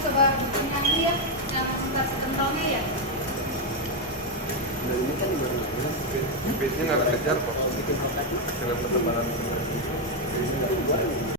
coba bikin yang ini ya, yang sebentar-sebentarnya ya. Nah, ini kan baru Speednya nggak kejar kok. bikin hot tadi. Dengan pertebaran.